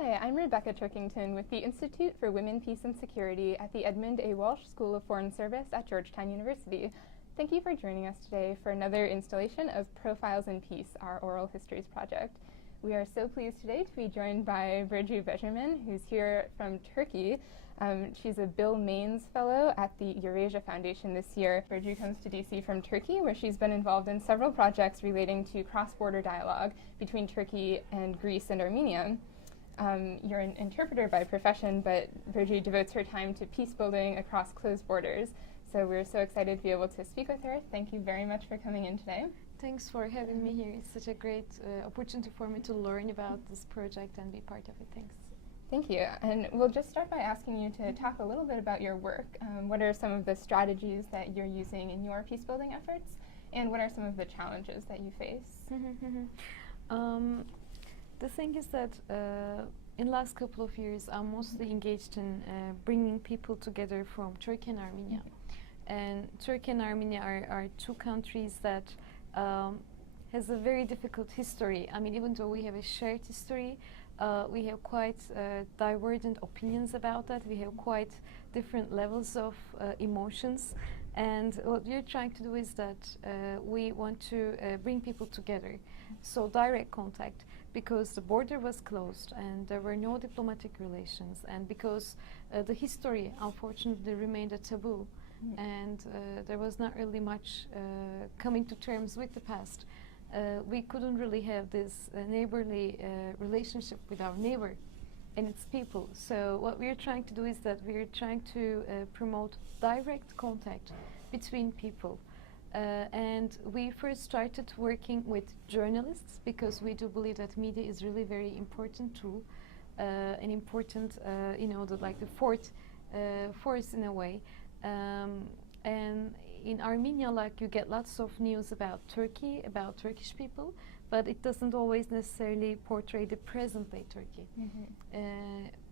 Hi, I'm Rebecca Turkington with the Institute for Women, Peace and Security at the Edmund A. Walsh School of Foreign Service at Georgetown University. Thank you for joining us today for another installation of Profiles in Peace, our oral histories project. We are so pleased today to be joined by Burcu Becermen, who's here from Turkey. She's a Bill Maynes Fellow at the Eurasia Foundation this year. Burcu comes to DC from Turkey, where she's been involved in several projects relating to cross-border dialogue between Turkey and Greece and Armenia. You're an interpreter by profession, but Burcu devotes her time to peace building across closed borders. So we're so excited to be able to speak with her. Thank you very much for coming in today. Thanks for having me here. It's such a great opportunity for me to learn about this project and be part of it. Thanks. Thank you. And we'll just start by asking you to talk a little bit about your work. What are some of the strategies that you're using in your peace building efforts? And what are some of the challenges that you face? The thing is that in the last couple of years, I'm mostly engaged in bringing people together from Turkey and Armenia. And Turkey and Armenia are two countries that has a very difficult history. I mean, even though we have a shared history, we have quite divergent opinions about that. We have quite different levels of emotions. And what we're trying to do is that we want to bring people together. So direct contact, because the border was closed and there were no diplomatic relations, and because the history unfortunately remained a taboo, and there was not really much coming to terms with the past. We couldn't really have this neighborly relationship with our neighbor and its people. So what we're trying to do is that we're trying to promote direct contact between people. And we first started working with journalists, because we do believe that media is really very important tool, an important, the fourth force in a way. And in Armenia, like, you get lots of news about Turkey, about Turkish people, but it doesn't always necessarily portray the present-day Turkey.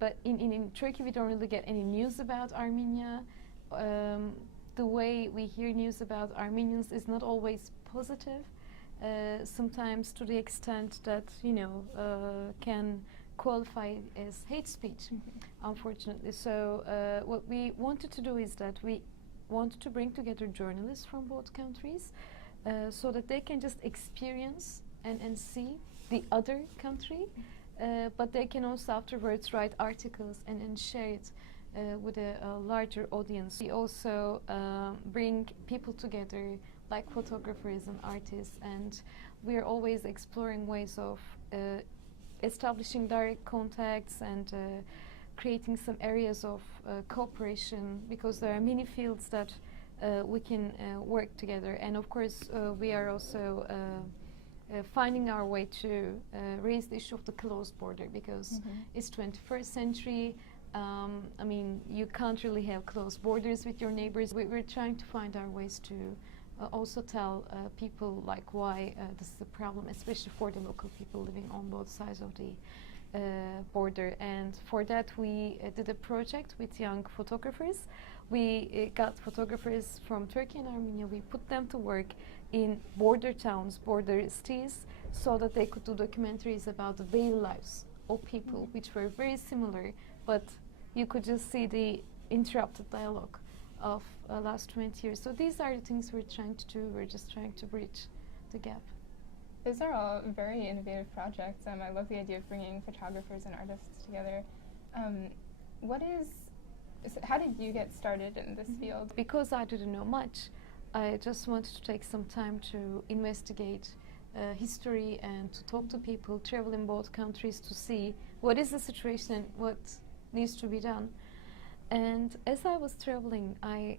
But in Turkey, we don't really get any news about Armenia. The way we hear news about Armenians is not always positive, sometimes to the extent that, can qualify as hate speech, unfortunately. So what we wanted to do is that we wanted to bring together journalists from both countries so that they can just experience and see the other country, but they can also afterwards write articles and share it with a larger audience. We also bring people together, like photographers and artists, and we are always exploring ways of establishing direct contacts and creating some areas of cooperation, because there are many fields that we can work together. And of course, we are also finding our way to raise the issue of the closed border, because it's 21st century. I mean, you can't really have closed borders with your neighbors. We're trying to find our ways to also tell people like why this is a problem, especially for the local people living on both sides of the border. And for that, we did a project with young photographers. We got photographers from Turkey and Armenia. We put them to work in border towns, border cities, so that they could do documentaries about the daily lives of people, which were very similar, but you could just see the interrupted dialogue of last 20 years. So these are the things we're trying to do. We're just trying to bridge the gap. These are all very innovative projects. I love the idea of bringing photographers and artists together. How did you get started in this field? Because I didn't know much, I just wanted to take some time to investigate history and to talk to people, travel in both countries to see what is the situation and what needs to be done. And as I was traveling, I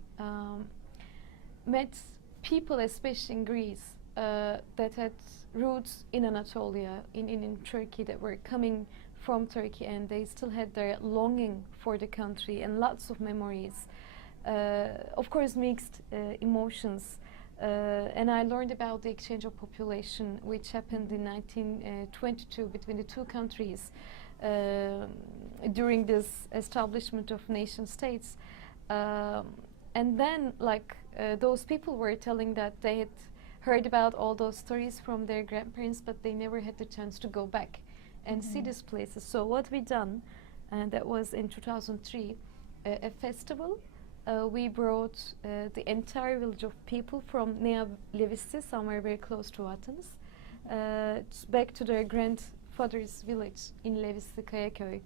met people, especially in Greece, that had roots in Anatolia, in Turkey, that were coming from Turkey, and they still had their longing for the country and lots of memories. Of course, mixed emotions. And I learned about the exchange of population, which happened in 1922 between the two countries during this establishment of nation states. And then, those people were telling that they had heard about all those stories from their grandparents, but they never had the chance to go back and see these places. So what we done, and that was in 2003, a festival. We brought the entire village of people from Nea Levisti, somewhere very close to Athens, back to their grandfather's village in Levisti Kayaköy,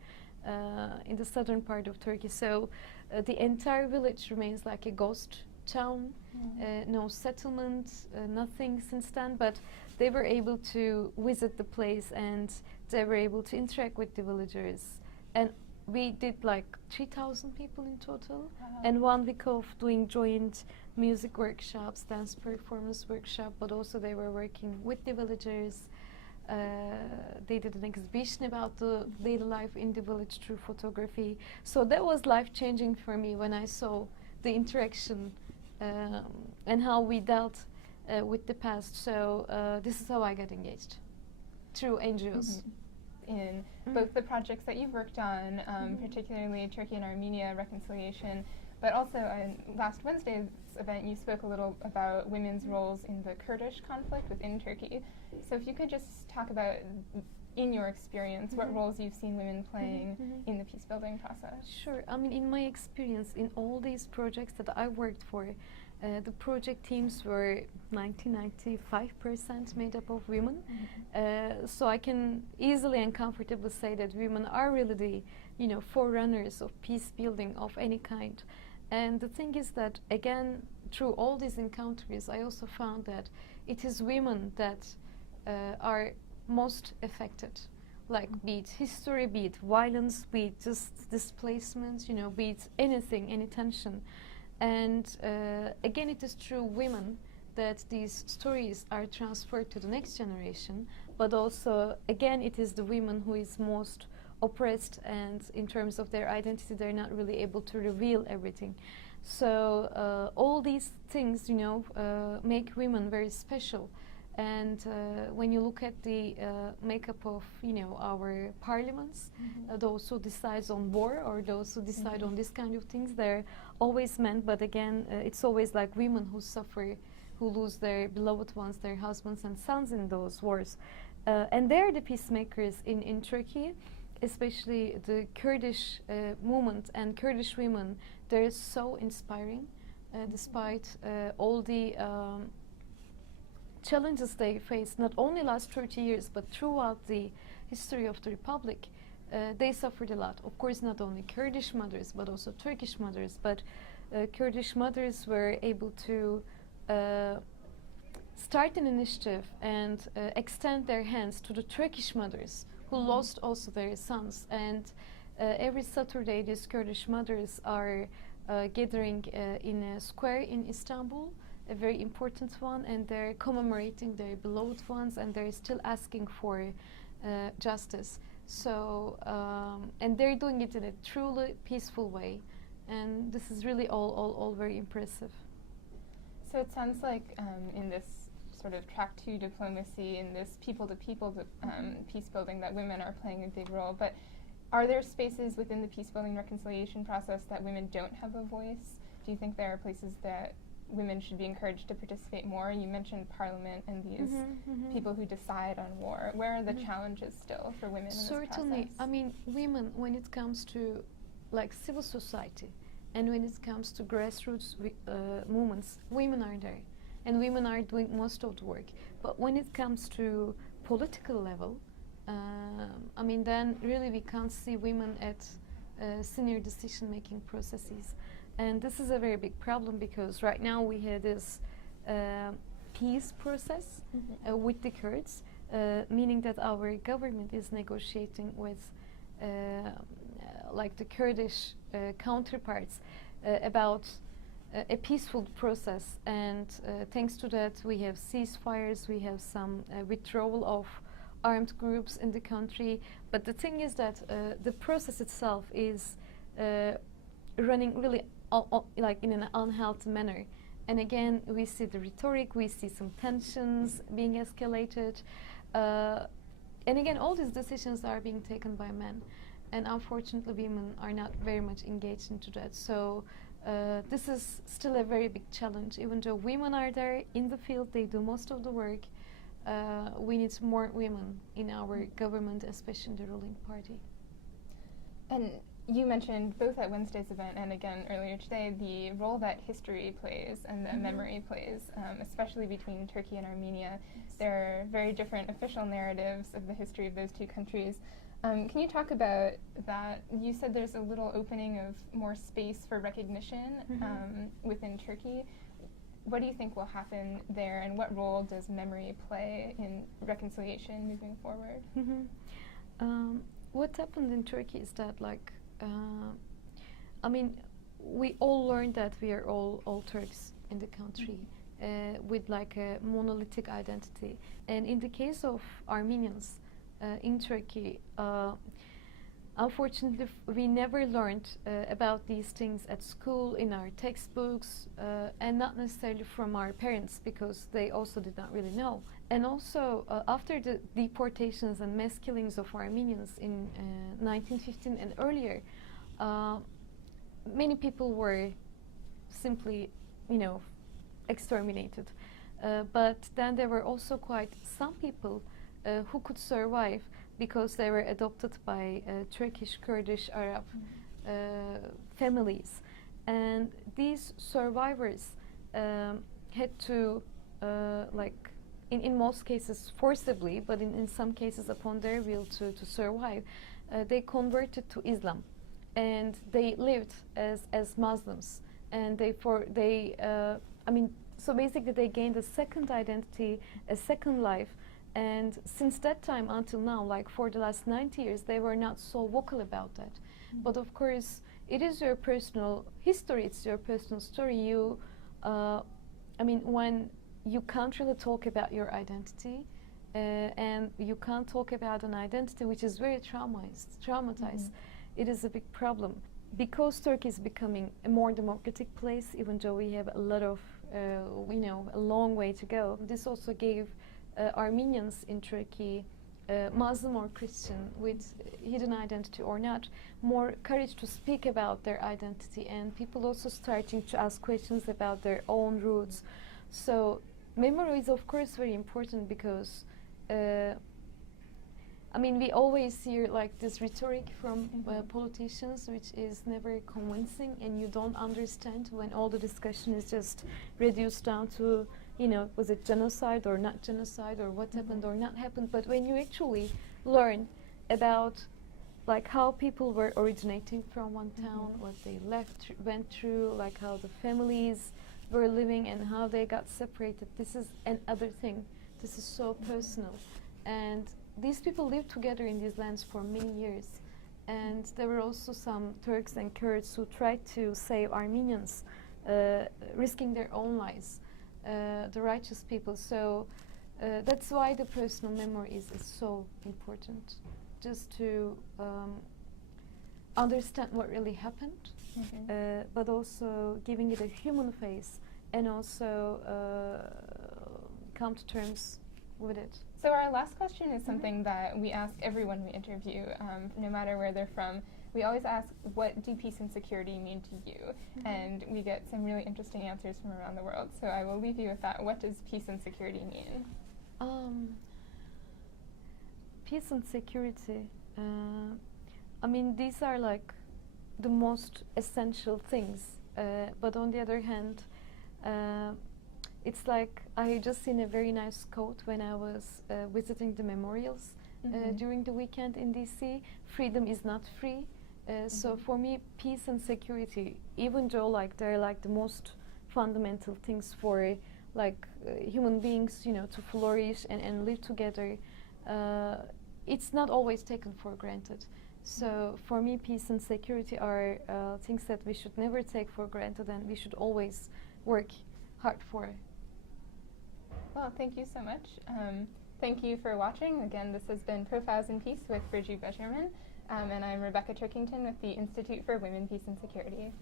in the southern part of Turkey. So the entire village remains like a ghost town, no settlement, nothing since then, but they were able to visit the place and they were able to interact with the villagers. And we did like 3,000 people in total, and 1 week of doing joint music workshops, dance performance workshop, but also they were working with the villagers. They did an exhibition about the daily life in the village through photography. So that was life-changing for me when I saw the interaction and how we dealt with the past. So this is how I got engaged, through NGOs. In both the projects that you've worked on, particularly Turkey and Armenia reconciliation, but also last Wednesday's event you spoke a little about women's roles in the Kurdish conflict within Turkey. So if you could just talk about, in your experience, what roles you've seen women playing in the peacebuilding process. Sure. I mean, in my experience, in all these projects that I worked for, the project teams were 95% made up of women. So I can easily and comfortably say that women are really the forerunners of peace building of any kind. And the thing is that, again, through all these encounters, I also found that it is women that are most affected. Like, be it history, be it violence, be it just displacement, be it anything, any tension. And again, it is through women that these stories are transferred to the next generation, but also, again, it is the women who is most oppressed, and in terms of their identity, they're not really able to reveal everything. So all these things, make women very special. And when you look at the makeup of, our parliaments, those who decide on war or those who decide on this kind of things, they're always men. But again, it's always like women who suffer, who lose their beloved ones, their husbands and sons in those wars. And they're the peacemakers in Turkey, especially the Kurdish movement and Kurdish women. They're so inspiring, despite all the challenges they face, not only last 30 years, but throughout the history of the Republic. They suffered a lot. Of course, not only Kurdish mothers, but also Turkish mothers. But Kurdish mothers were able to start an initiative and extend their hands to the Turkish mothers who lost also their sons. And every Saturday, these Kurdish mothers are gathering in a square in Istanbul, a very important one, and they're commemorating their beloved ones, and they're still asking for justice. So, and they're doing it in a truly peaceful way, and this is really all very impressive. So it sounds like in this sort of track 2 diplomacy, in this people-to-people peace building, that women are playing a big role. But are there spaces within the peace-building reconciliation process that women don't have a voice? Do you think there are places that women should be encouraged to participate more? You mentioned parliament and these people who decide on war. Where are the challenges still for women in this process? Certainly. I mean, women, when it comes to like civil society and when it comes to grassroots movements, women are there and women are doing most of the work. But when it comes to political level, I mean, then really we can't see women at senior decision-making processes. And this is a very big problem because right now we have this peace process with the Kurds, meaning that our government is negotiating with like the Kurdish counterparts about a peaceful process. And thanks to that, we have ceasefires, we have some withdrawal of armed groups in the country. But the thing is that the process itself is running really like in an unhealthy manner. And again, we see the rhetoric, we see some tensions being escalated. And again, all these decisions are being taken by men. And unfortunately, women are not very much engaged into that. So this is still a very big challenge. Even though women are there in the field, they do most of the work. we need more women in our government, especially in the ruling party. And you mentioned both at Wednesday's event and again earlier today the role that history plays and the memory plays, especially between Turkey and Armenia. Yes. There are very different official narratives of the history of those two countries. Can you talk about that? You said there's a little opening of more space for recognition within Turkey. What do you think will happen there, and what role does memory play in reconciliation moving forward? What happened in Turkey is that, like, I mean, we all learned that we are all Turks in the country with like a monolithic identity. And in the case of Armenians in Turkey, unfortunately, we never learned about these things at school, in our textbooks, and not necessarily from our parents, because they also did not really know. And also, after the deportations and mass killings of Armenians in 1915 and earlier, many people were simply, exterminated. But then there were also quite some people who could survive because they were adopted by Turkish, Kurdish, Arab families. And these survivors had to, in most cases forcibly, but in some cases upon their will to survive, they converted to Islam. And they lived as Muslims. And so basically they gained a second identity, a second life. And since that time until now, like for the last 90 years, they were not so vocal about that. But of course, it is your personal history, it's your personal story. When you can't really talk about your identity, and you can't talk about an identity which is very traumatized, it is a big problem. Because Turkey is becoming a more democratic place, even though we have a lot of, a long way to go, this also gave Armenians in Turkey, Muslim or Christian, with hidden identity or not, more courage to speak about their identity, and people also starting to ask questions about their own roots. So memory is of course very important, because we always hear like this rhetoric from politicians, which is never convincing, and you don't understand when all the discussion is just reduced down to, was it genocide or not genocide, or what happened or not happened. But when you actually learn about like how people were originating from one town, what they went through, like how the families were living and how they got separated, this is another thing. This is so personal. And these people lived together in these lands for many years. And there were also some Turks and Kurds who tried to save Armenians, risking their own lives. The righteous people. So that's why the personal memory is so important, just to understand what really happened, but also giving it a human face, and also come to terms with it. So our last question is something that we ask everyone we interview, no matter where they're from. We always ask, what do peace and security mean to you? And we get some really interesting answers from around the world. So I will leave you with that. What does peace and security mean? Peace and security, these are like the most essential things. But on the other hand, it's like I just seen a very nice quote when I was visiting the memorials during the weekend in DC. Freedom is not free. So for me, peace and security, even though like they're like the most fundamental things for human beings, to flourish and live together, it's not always taken for granted. So for me, peace and security are things that we should never take for granted, and we should always work hard for. Well, thank you so much. Thank you for watching. Again, this has been Profiles in Peace with Burcu Becermen, and I'm Rebecca Turkington with the Institute for Women, Peace and Security.